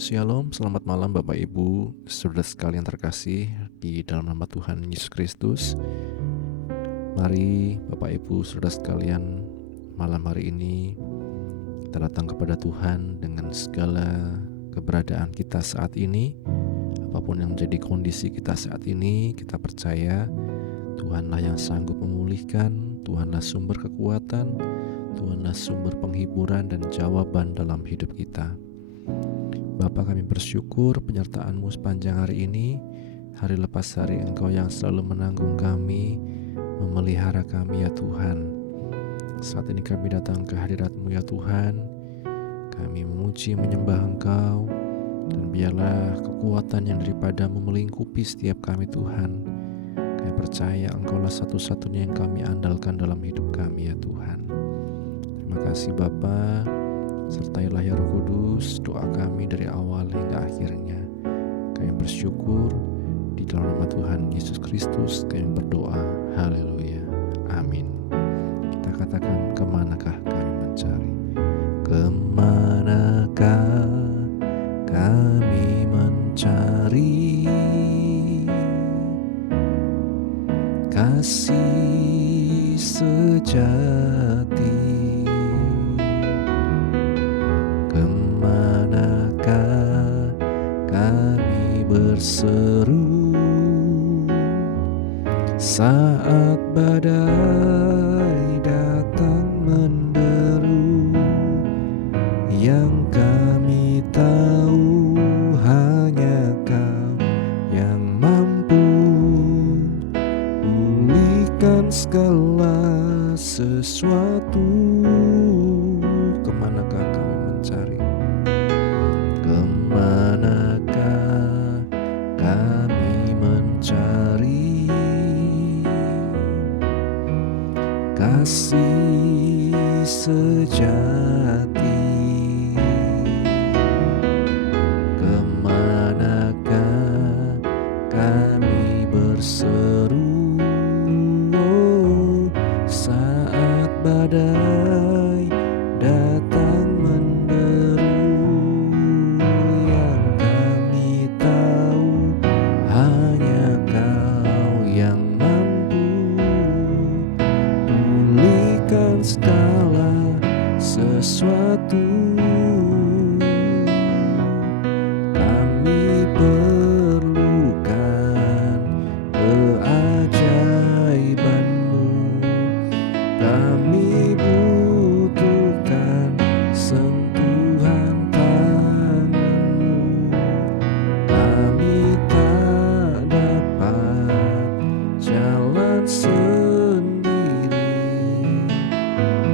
Shalom, selamat malam Bapak Ibu, saudara sekalian terkasih di dalam nama Tuhan Yesus Kristus. Mari Bapak Ibu, saudara sekalian, malam hari ini kita datang kepada Tuhan dengan segala keberadaan kita saat ini. Apapun yang menjadi kondisi kita saat ini, kita percaya Tuhanlah yang sanggup memulihkan, Tuhanlah sumber kekuatan, Tuhanlah sumber penghiburan dan jawaban dalam hidup kita. Bapa, kami bersyukur penyertaan-Mu sepanjang hari ini. Hari lepas hari Engkau yang selalu menanggung kami, memelihara kami ya Tuhan. Saat ini kami datang ke hadirat-Mu ya Tuhan. Kami memuji menyembah Engkau, dan biarlah kekuatan yang daripada-Mu melingkupi setiap kami Tuhan. Kami percaya Engkaulah satu-satunya yang kami andalkan dalam hidup kami ya Tuhan. Terima kasih Bapa. Sertailah ya Roh Kudus doa kami dari awal hingga akhirnya. Kami bersyukur di dalam nama Tuhan Yesus Kristus kami berdoa. Haleluya. Amin. Kita katakan, kemanakah kami mencari? Kemanakah kami mencari kasih sejati? Kemanakah kami berseru saat badai datang menderu? Yang kami tahu hanya Kau yang mampu pulihkan segala sesuatu. Kemanakah kami mencari? Kemanakah kami mencari kasih sejati? Kemanakah kami berseru saat badai datang menderu? Yang kami tahu hanya Kau yang mampu pulihkan segala sesuatu. Kami perlukan keajaiban-Mu. Kami butuhkan sentuhan tangan-Mu. Kami tak dapat jalan sendiri.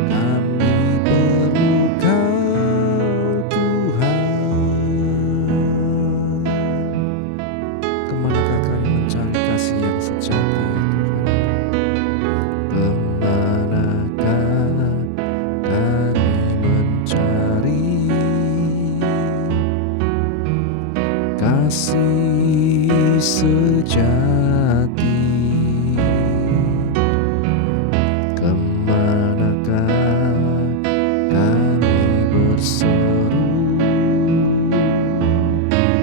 Kami perlu Kau Tuhan. Kemanakah kami mencari kasih yang sejati ya Tuhan? Kemanakah kami mencari kasih sejati? Kemanakah kami berseru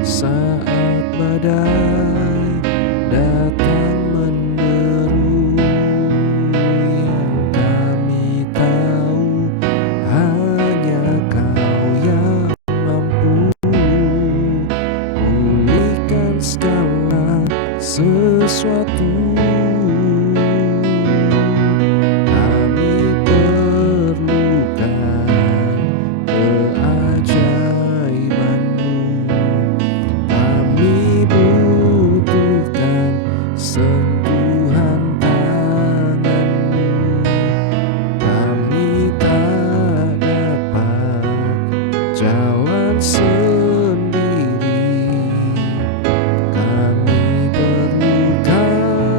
saat badai datang menderu? Yang kami tahu hanya Kau yang mampu pulihkan segala sesuatu. Kami perlukan keajaiban-Mu. Kami butuhkan sentuhan tangan-Mu. Kami tak dapat jalan sendiri. Kami perlu Kau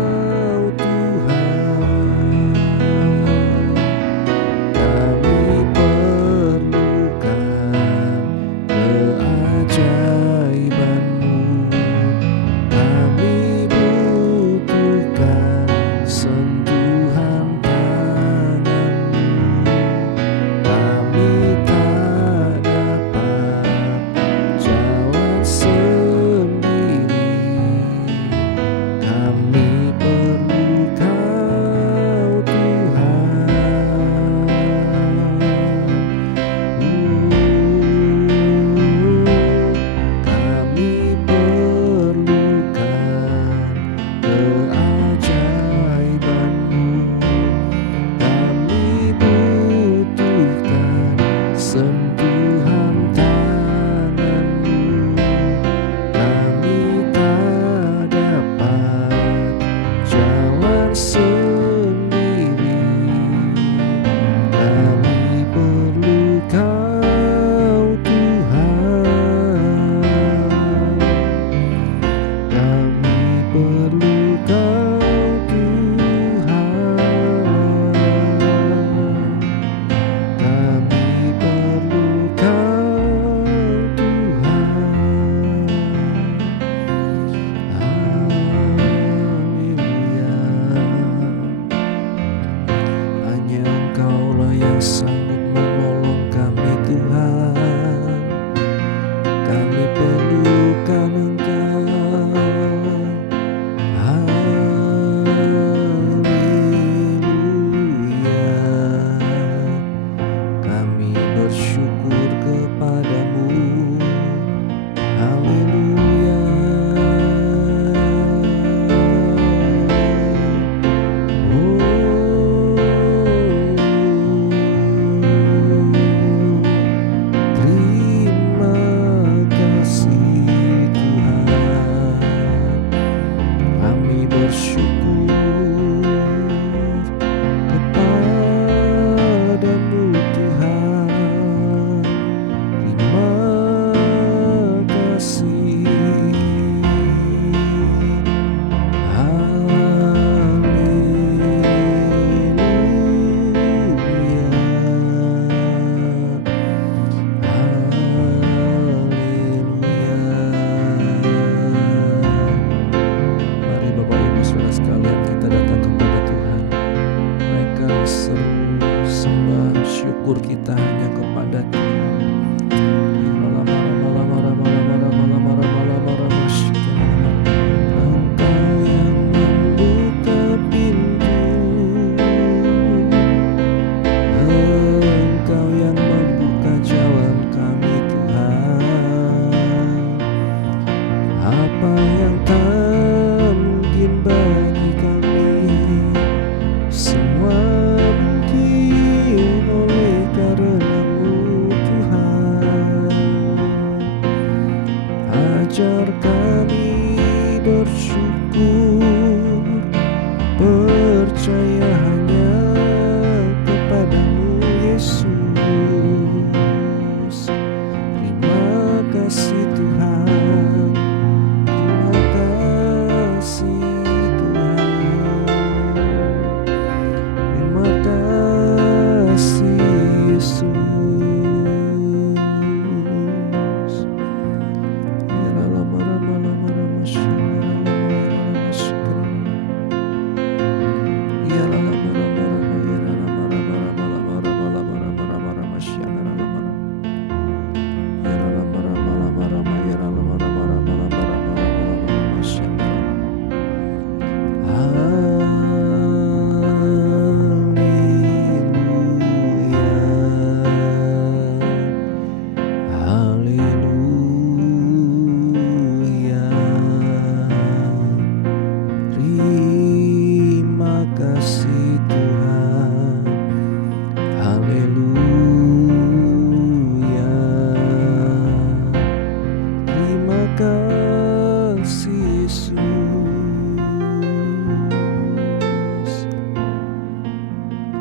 ada Tuhan. Engkau yang membuka pintu, Engkau yang membuka jalan kami Tuhan. Apa yang tak mungkin bagi kami, semua mungkin oleh karena-Mu Tuhan. Ajar kami bersyukur, percaya hanya kepadamu Yesus. Terima kasih Tuhan, terima kasih Tuhan, terima kasih Yesus.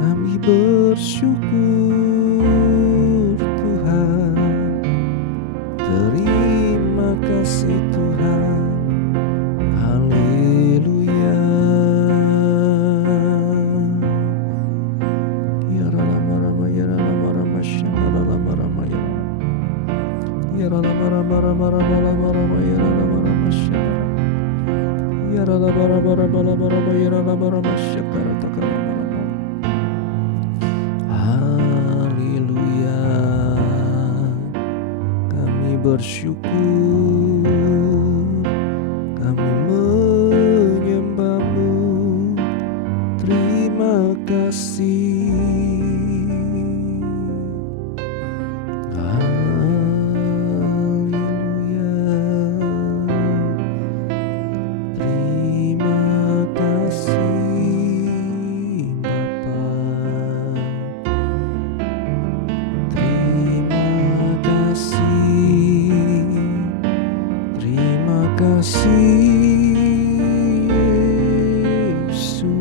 Kami bersyukur Tuhan, terima kasih Tuhan, haleluya. Ya rama rama ya rama rama shana rama rama ya. Ya rama rama rama rama rama rama ya rama rama shana. Ya rama rama rama rama rama ya rama rama shakara takara. Haleluya, kami bersyukur, kami menyembah-Mu, terima kasih. Haleluya, terima kasih Bapa. Terima kasih Yesus.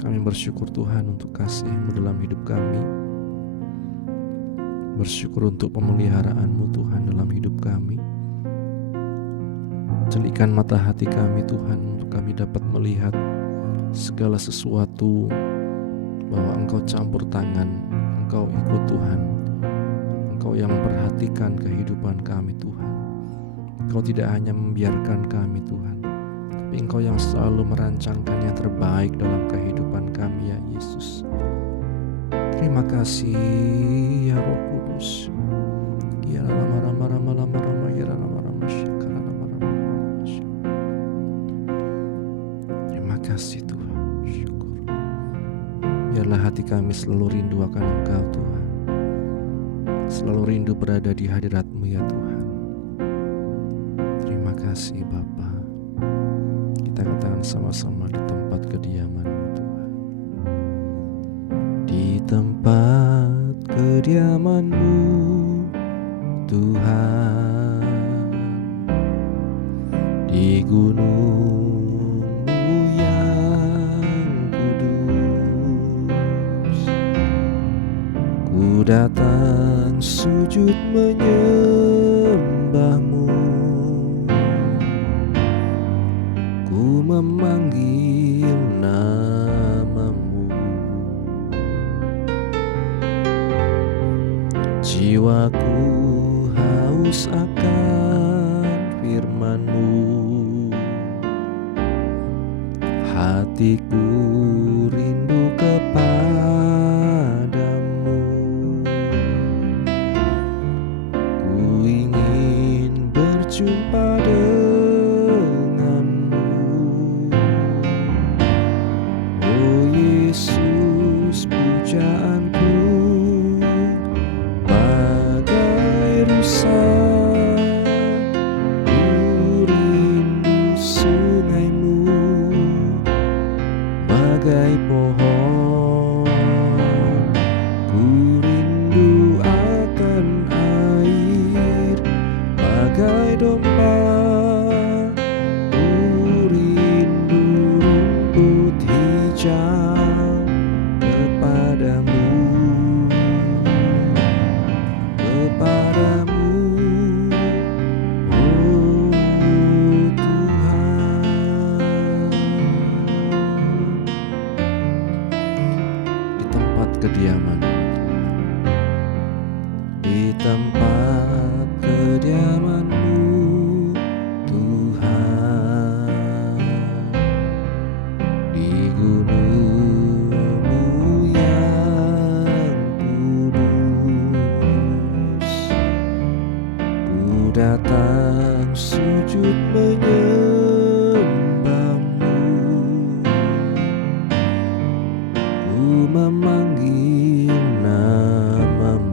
Kami bersyukur Tuhan untuk kasih-Mu dalam hidup kami. Bersyukur untuk pemeliharaan-Mu Tuhan dalam hidup kami. Celikan mata hati kami Tuhan untuk kami dapat melihat segala sesuatu bahwa Engkau campur tangan, Engkau ikut Tuhan, Engkau yang memperhatikan kehidupan kami Tuhan. Engkau tidak hanya membiarkan kami Tuhan, tapi Engkau yang selalu merancangkan yang terbaik dalam kehidupan kami ya Yesus. Terima kasih ya Roh Kudus. Ya rama rama rama rama rama ya rama rama syakara rama rama rama. Terima kasih Tuhan. Biarlah hati kami selalu rindu akan Engkau Tuhan, selalu rindu berada di hadirat-Mu ya Tuhan. Terima kasih Bapa. Kita katakan sama-sama di tempat kediaman-Mu Tuhan. Di tempat kediaman-Mu Tuhan, di gunung datang sujud menyembah-Mu, ku memanggil nama-Mu. Jiwaku haus akan firman-Mu, Hatiku rindu kepadamu, ku ingin berjumpa denganmu. Oh Yesus, pujaanku bagai rusa, ku rindu sungaimu bagai pohon, ku rindu akan air bagai domba, ku rindu rumput hijau kepadamu, kepadamu, oh Tuhan. Di tempat kediaman, di tempat kediaman-Mu Tuhan, di gunung-Mu yang kudus, ku datang sujud menyembah-Mu, ku memanggil nama-Mu.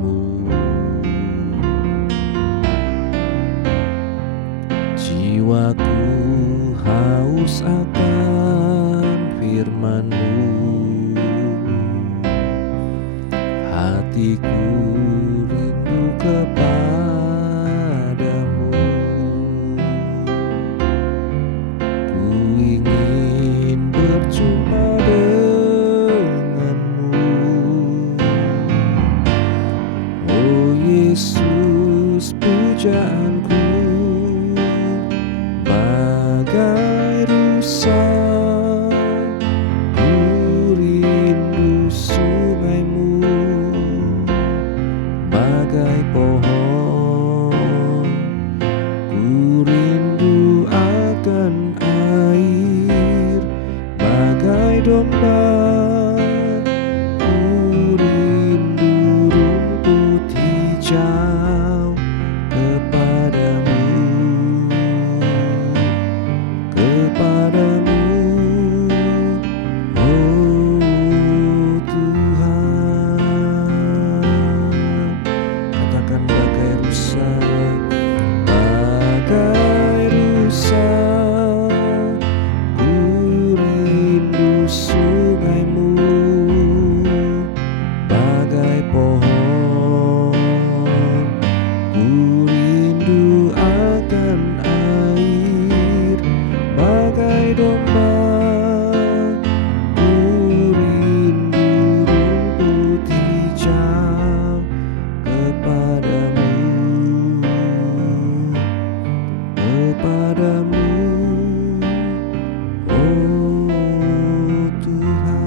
Jiwaku haus akan firman-Mu, hatiku rindu kepadamu, ku ingin berjumpa denganmu. Oh Yesus, pujaanku bagai rusa, ku rindu sungaimu bagai pohon, ku rindu akan air bagai domba, ku rindu rumput hijau kepadamu, kepadamu, oh Tuhan. Katakan bagai rusa, bagai rusa, ku rindu sungaimu bagai pohon, ku rindu akan air bagai domba, ku rindu rumput hijau kepadamu, kepadamu, oh Tuhan.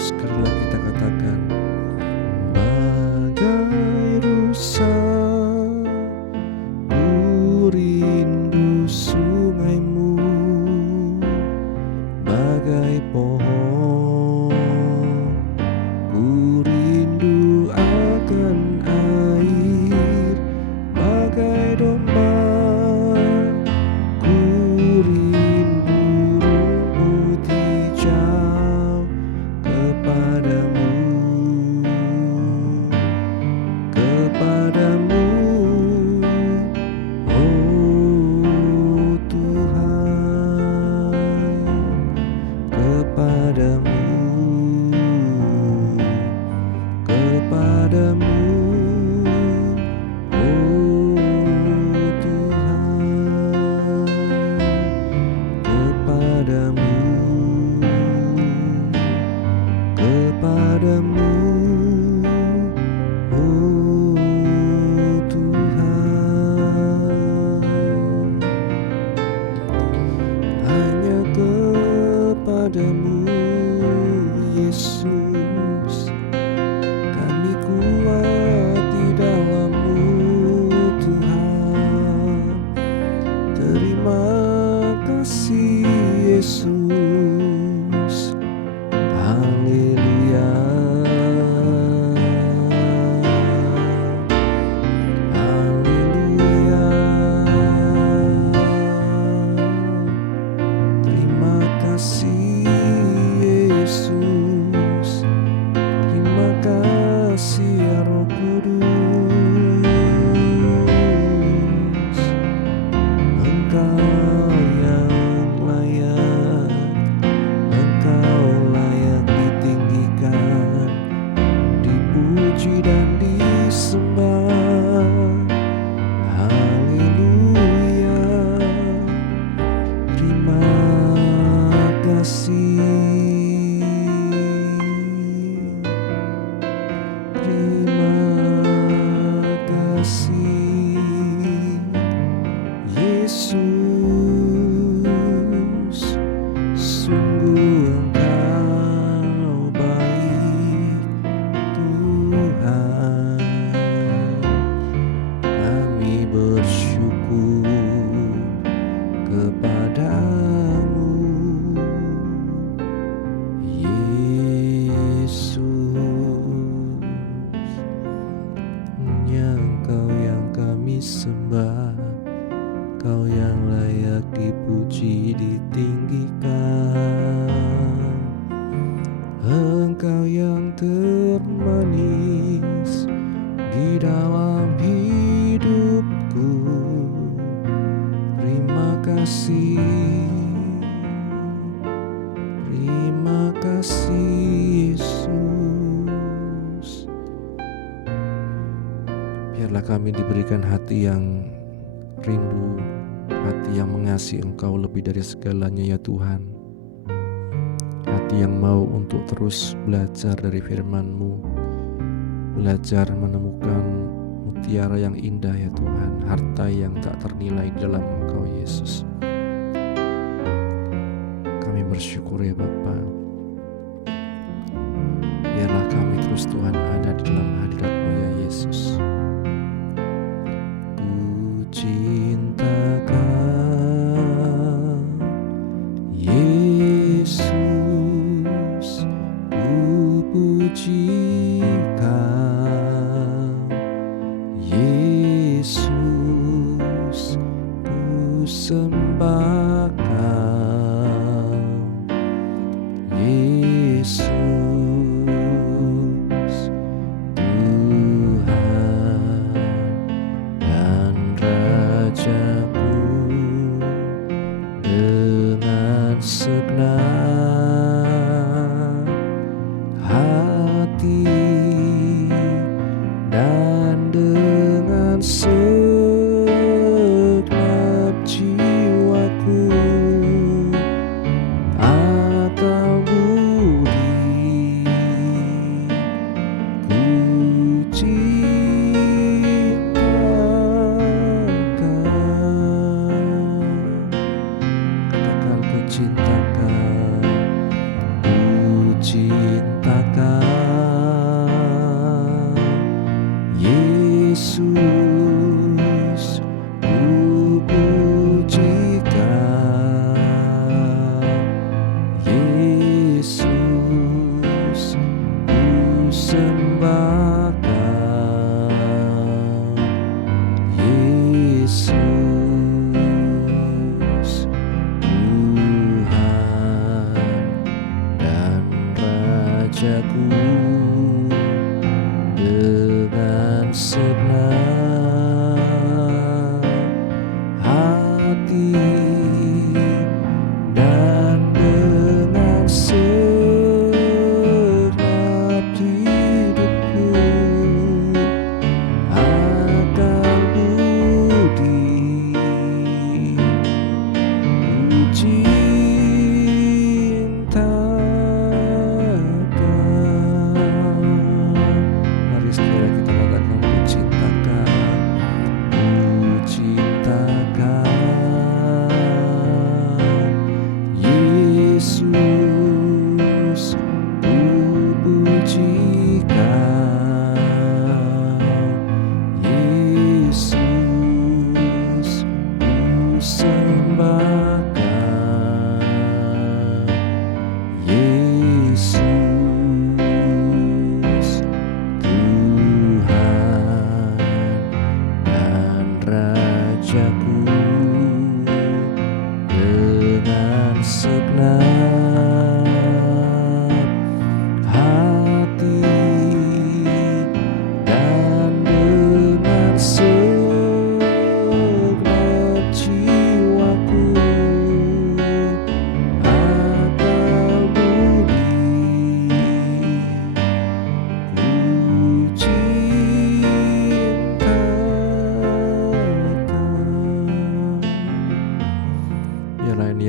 Sekali lagi kita katakan, bagai rusa, ku rindu sungaimu bagai pohon, ku rindu akan air bagai domba, ku rindu rumput hijau kepadamu, kepadamu, oh Tuhan, kepadamu, kepadamu, oh Tuhan, kepadamu, kepadamu, oh Tuhan. Hanya kepadamu Yesus kami kuat di dalam-Mu Tuhan. Terima kasih Terima kasih, terima kasih, Yesus. Sungguh Engkau baik, Tuhan. Kami bersyukur kepadamu, Yesus. Engkau yang kami sembah, Kau yang layak dipuji, ditinggikan. Engkau yang termanis di dalam hidupku. Terima kasih, terima kasih, Yesus. Biarlah kami diberikan hati yang rindu, hati yang mengasihi Engkau lebih dari segalanya ya Tuhan. Hati yang mau untuk terus belajar dari firman-Mu, belajar menemukan mutiara yang indah ya Tuhan, harta yang tak ternilai di dalam Engkau Yesus. Kami bersyukur ya Bapa. Biarlah kami terus Tuhan ada di dalam hadirat-Mu ya Yesus. Cinta Kau, Yesus, ku puji Kau, Yesus, ku sembah Kau, Yesus, Rajaku. Dengan segenap hati dan dengan segenap jiwaku, akal budi, ku cinta Kau, Yesus, ku puji Kau, Yesus, ku sembah Kau, Yesus, Rajaku. Dengan segenap hati dan dengan segenap hidupku, akal budi, ku cinta Kau.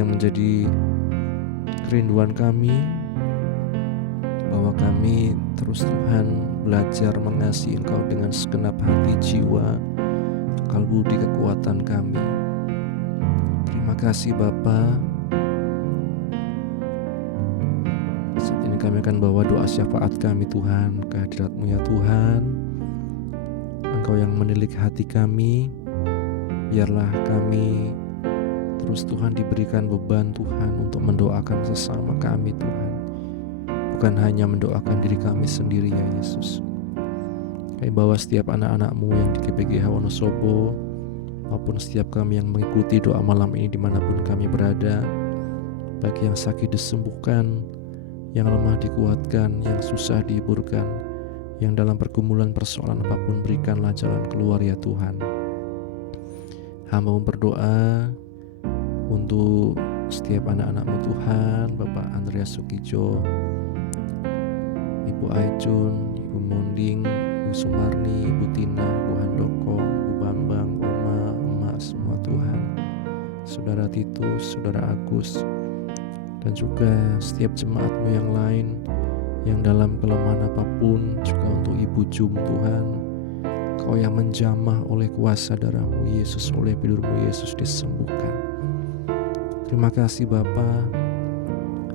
yang menjadi kerinduan kami, bahwa kami terus Tuhan belajar mengasihi Engkau dengan segenap hati, jiwa, akal budi, kekuatan kami. Terima kasih Bapa. Saat ini kami akan bawa doa syafaat kami Tuhan ke hadirat-Mu ya Tuhan. Engkau yang menilik hati kami, biarlah kami terus Tuhan diberikan beban Tuhan untuk mendoakan sesama kami Tuhan. Bukan hanya mendoakan diri kami sendiri ya Yesus. Kami bawa setiap anak-anak-Mu yang di GPGH Wonosobo, maupun setiap kami yang mengikuti doa malam ini dimanapun kami berada. Bagi yang sakit disembuhkan, yang lemah dikuatkan, yang susah dihiburkan, yang dalam pergumulan persoalan apapun berikanlah jalan keluar ya Tuhan. Hamba berdoa untuk setiap anak-anak-Mu Tuhan, Bapak Andreas Sukijo, Ibu Aijun, Ibu Monding, Ibu Sumarni, Ibu Tina, Ibu Handoko, Ibu Bambang, Oma, Emak semua Tuhan, Saudara Titus, Saudara Agus, dan juga setiap jemaat-Mu yang lain yang dalam kelemahan apapun, juga untuk Ibu Jum Tuhan, Kau yang menjamah oleh kuasa darah-Mu Yesus, oleh pilur-Mu Yesus disembuhkan. Terima kasih Bapa.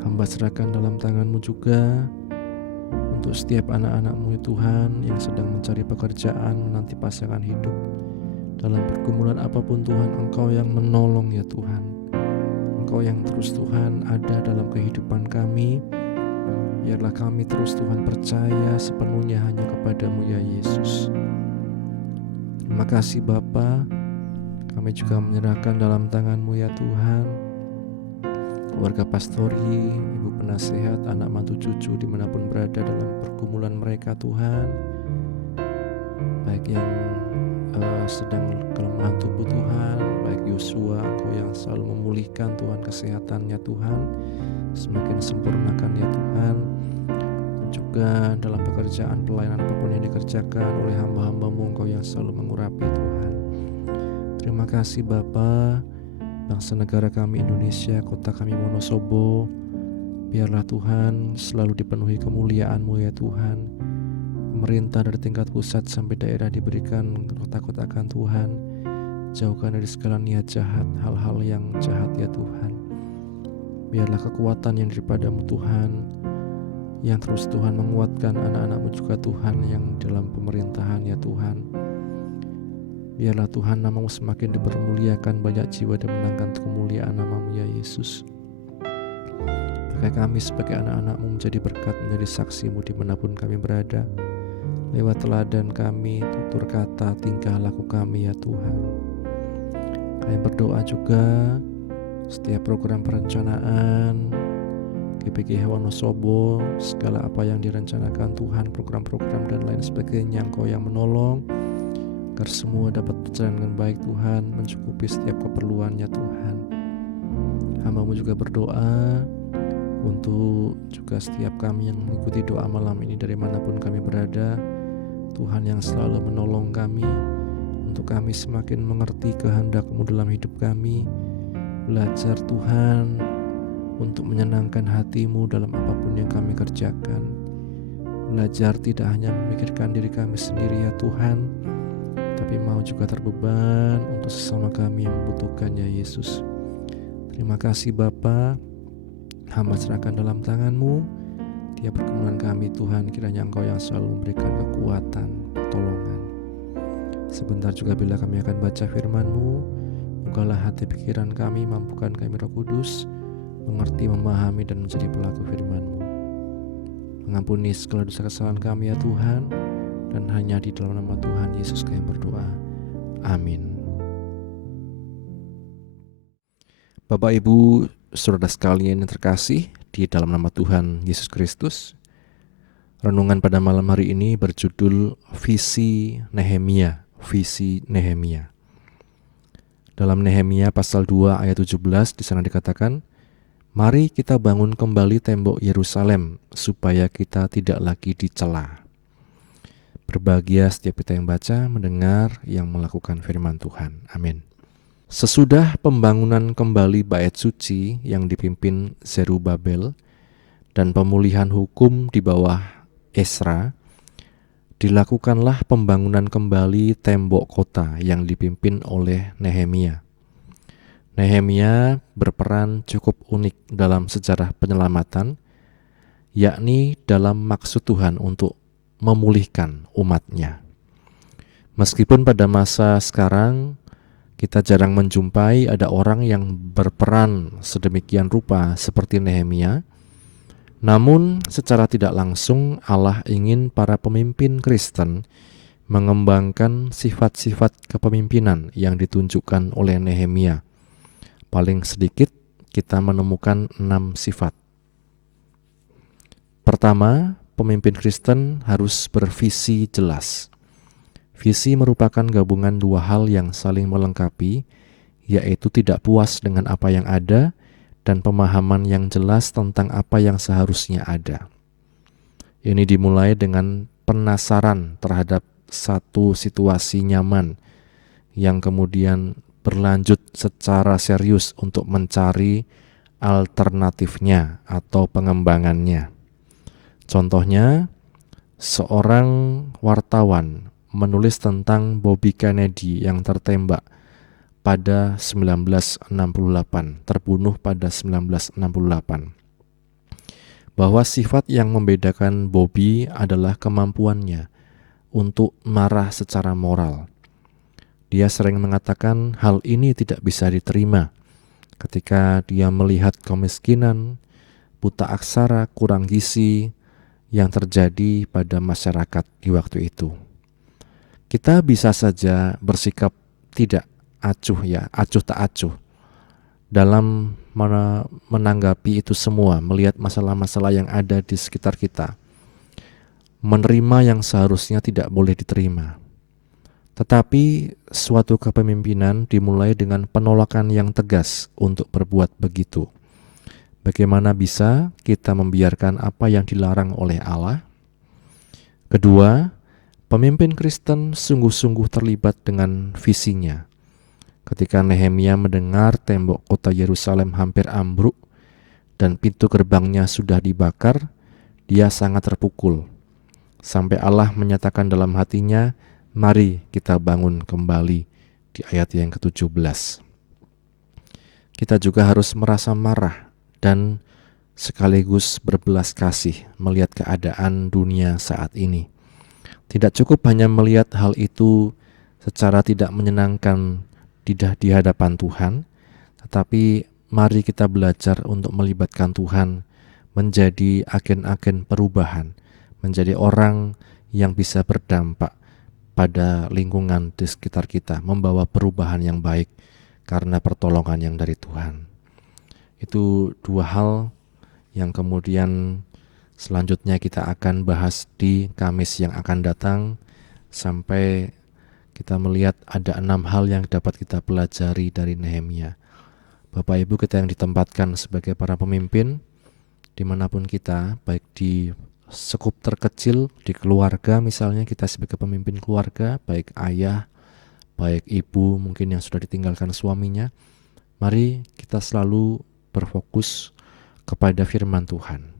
Hamba serahkan dalam tangan-Mu juga untuk setiap anak-anak-Mu Tuhan yang sedang mencari pekerjaan, menanti pasangan hidup. Dalam pergumulan apapun Tuhan, Engkau yang menolong ya Tuhan. Engkau yang terus Tuhan ada dalam kehidupan kami. Biarlah kami terus Tuhan percaya sepenuhnya hanya kepada-Mu ya Yesus. Terima kasih Bapa. Kami juga menyerahkan dalam tangan-Mu ya Tuhan keluarga pastori, ibu penasehat, anak mantu cucu dimanapun berada dalam pergumulan mereka Tuhan, baik yang sedang kelemahan tubuh Tuhan, baik Yosua, Engkau yang selalu memulihkan Tuhan kesehatannya Tuhan, semakin sempurnakan ya Tuhan. Dan juga dalam pekerjaan pelayanan apapun yang dikerjakan oleh hamba-hamba-Mu, Engkau yang selalu mengurapi Tuhan. Terima kasih Bapa. Bangsa negara kami Indonesia, kota kami Wonosobo, biarlah Tuhan selalu dipenuhi kemuliaan-Mu ya Tuhan. Pemerintah dari tingkat pusat sampai daerah diberikan takut akan Tuhan. Jauhkan dari segala niat jahat, hal-hal yang jahat ya Tuhan. Biarlah kekuatan yang daripada-Mu Tuhan, yang terus Tuhan menguatkan anak-anak-Mu juga Tuhan yang dalam pemerintahan ya Tuhan. Biarlah Tuhan nama-Mu semakin dipermuliakan, banyak jiwa dan menangkan kemuliaan nama-Mu ya Yesus. Pakai kami sebagai anak-anak-Mu menjadi berkat, menjadi saksi-Mu dimanapun kami berada. Lewat teladan kami, tutur kata, tingkah laku kami ya Tuhan. Kami berdoa juga setiap program perencanaan GPGH Wonosobo, segala apa yang direncanakan Tuhan, program-program dan lain sebagainya, Engkau yang menolong agar semua dapat berjalan dengan baik Tuhan, mencukupi setiap keperluannya Tuhan. Hamba-Mu juga berdoa untuk juga setiap kami yang mengikuti doa malam ini dari manapun kami berada. Tuhan yang selalu menolong kami, untuk kami semakin mengerti kehendak-Mu dalam hidup kami. Belajar Tuhan untuk menyenangkan hati-Mu dalam apapun yang kami kerjakan. Belajar tidak hanya memikirkan diri kami sendiri ya Tuhan, tapi mau juga terbeban untuk sesama kami yang membutuhkan ya Yesus. Terima kasih Bapa. Hamba serahkan dalam tangan-Mu tiap pergumulan kami Tuhan, kiranya Engkau yang selalu memberikan kekuatan, pertolongan. Sebentar juga bila kami akan baca firman-Mu, bukalah hati pikiran kami, mampukan kami Roh Kudus mengerti, memahami dan menjadi pelaku firman-Mu. Mengampuni segala dosa kesalahan kami ya Tuhan, dan hanya di dalam nama Tuhan Yesus kami berdoa. Amin. Bapak Ibu, saudara sekalian yang terkasih di dalam nama Tuhan Yesus Kristus, renungan pada malam hari ini berjudul Visi Nehemia. Visi Nehemia. Dalam Nehemia pasal 2 ayat 17 di sana dikatakan, "Mari kita bangun kembali tembok Yerusalem supaya kita tidak lagi dicela." Berbahagia setiap kita yang baca, mendengar, yang melakukan firman Tuhan. Amin. Sesudah pembangunan kembali bait suci yang dipimpin Zerubabel dan pemulihan hukum di bawah Esra, dilakukanlah pembangunan kembali tembok kota yang dipimpin oleh Nehemia. Nehemia berperan cukup unik dalam sejarah penyelamatan, yakni dalam maksud Tuhan untuk memulihkan umatnya. Meskipun pada masa sekarang kita jarang menjumpai ada orang yang berperan sedemikian rupa seperti Nehemia, namun secara tidak langsung Allah ingin para pemimpin Kristen mengembangkan sifat-sifat kepemimpinan yang ditunjukkan oleh Nehemia. Paling sedikit kita menemukan 6 sifat. Pertama, pemimpin Kristen harus bervisi jelas. Visi merupakan gabungan dua hal yang saling melengkapi, yaitu tidak puas dengan apa yang ada dan pemahaman yang jelas tentang apa yang seharusnya ada. Ini dimulai dengan penasaran terhadap satu situasi nyaman yang kemudian berlanjut secara serius untuk mencari alternatifnya atau pengembangannya. Contohnya, seorang wartawan menulis tentang Bobby Kennedy yang tertembak pada 1968, terbunuh pada 1968. Bahwa sifat yang membedakan Bobby adalah kemampuannya untuk marah secara moral. Dia sering mengatakan hal ini tidak bisa diterima ketika dia melihat kemiskinan, buta aksara, kurang gizi yang terjadi pada masyarakat di waktu itu. Kita bisa saja bersikap tidak acuh tak acuh dalam menanggapi itu semua, melihat masalah-masalah yang ada di sekitar kita, menerima yang seharusnya tidak boleh diterima. Tetapi suatu kepemimpinan dimulai dengan penolakan yang tegas untuk berbuat begitu. Bagaimana bisa kita membiarkan apa yang dilarang oleh Allah? Kedua, pemimpin Kristen sungguh-sungguh terlibat dengan visinya. Ketika Nehemia mendengar tembok kota Yerusalem hampir ambruk dan pintu gerbangnya sudah dibakar, dia sangat terpukul. Sampai Allah menyatakan dalam hatinya, mari kita bangun kembali, di ayat yang ke-17. Kita juga harus merasa marah dan sekaligus berbelas kasih melihat keadaan dunia saat ini. Tidak cukup hanya melihat hal itu secara tidak menyenangkan di hadapan Tuhan, tetapi mari kita belajar untuk melibatkan Tuhan menjadi agen-agen perubahan, menjadi orang yang bisa berdampak pada lingkungan di sekitar kita, membawa perubahan yang baik karena pertolongan yang dari Tuhan. Itu dua hal yang kemudian selanjutnya kita akan bahas di Kamis yang akan datang, sampai kita melihat ada 6 hal yang dapat kita pelajari dari Nehemia. Bapak Ibu kita yang ditempatkan sebagai para pemimpin, dimanapun kita, baik di sekup terkecil, di keluarga misalnya, kita sebagai pemimpin keluarga, baik ayah, baik ibu mungkin yang sudah ditinggalkan suaminya, mari kita selalu berfokus kepada firman Tuhan.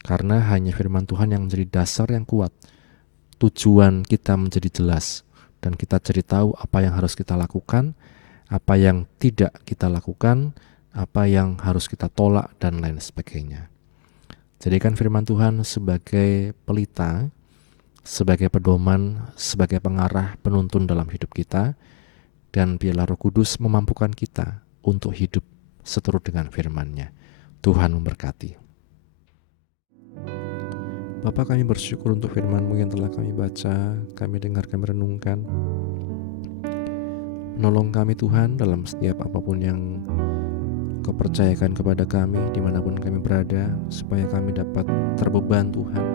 Karena hanya firman Tuhan yang menjadi dasar yang kuat, tujuan kita menjadi jelas, dan kita jadi tahu apa yang harus kita lakukan, apa yang tidak kita lakukan, apa yang harus kita tolak, dan lain sebagainya. Jadikan firman Tuhan sebagai pelita, sebagai pedoman, sebagai pengarah penuntun dalam hidup kita, dan biarlah Roh Kudus memampukan kita untuk hidup seturut dengan firman-Nya. Tuhan memberkati. Bapa, kami bersyukur untuk firman-Mu yang telah kami baca, kami dengar, kami renungkan. Menolong kami Tuhan dalam setiap apapun yang Kau percayakan kepada kami dimanapun kami berada, supaya kami dapat terbeban Tuhan,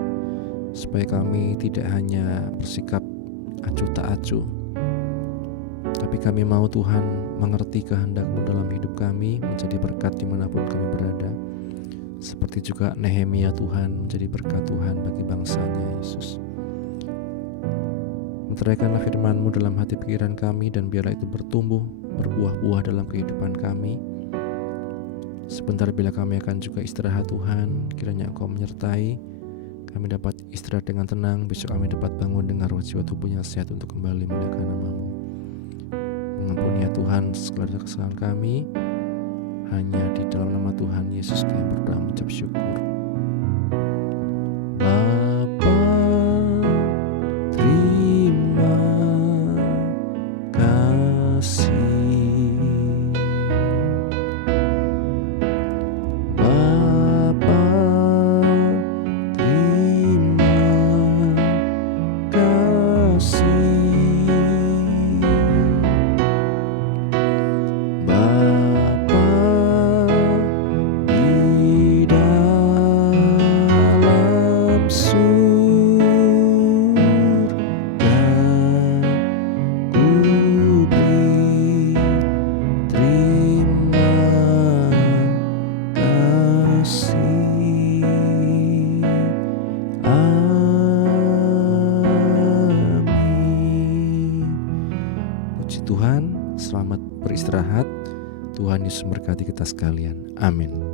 supaya kami tidak hanya bersikap acuh tak acuh, tapi kami mau Tuhan mengerti kehendak-Mu dalam hidup kami, menjadi berkat dimanapun kami berada. Seperti juga Nehemia Tuhan menjadi berkat Tuhan bagi bangsa-Nya, Yesus. Meteraikanlah firman-Mu dalam hati pikiran kami, dan biarlah itu bertumbuh berbuah-buah dalam kehidupan kami. Sebentar bila kami akan juga istirahat Tuhan, kiranya Engkau menyertai kami dapat istirahat dengan tenang. Besok kami dapat bangun dengan roh jiwa tubuh yang sehat untuk kembali memuliakan nama-Mu. Mengampuni ya Tuhan segala kesalahan kami. Hanya di dalam nama Tuhan Yesus kami berdoa mengucap syukur. Bapa, terima kasih. Bapa, terima kasih. Puji Tuhan, selamat beristirahat. Tuhan Yesus memberkati kita sekalian. Amin.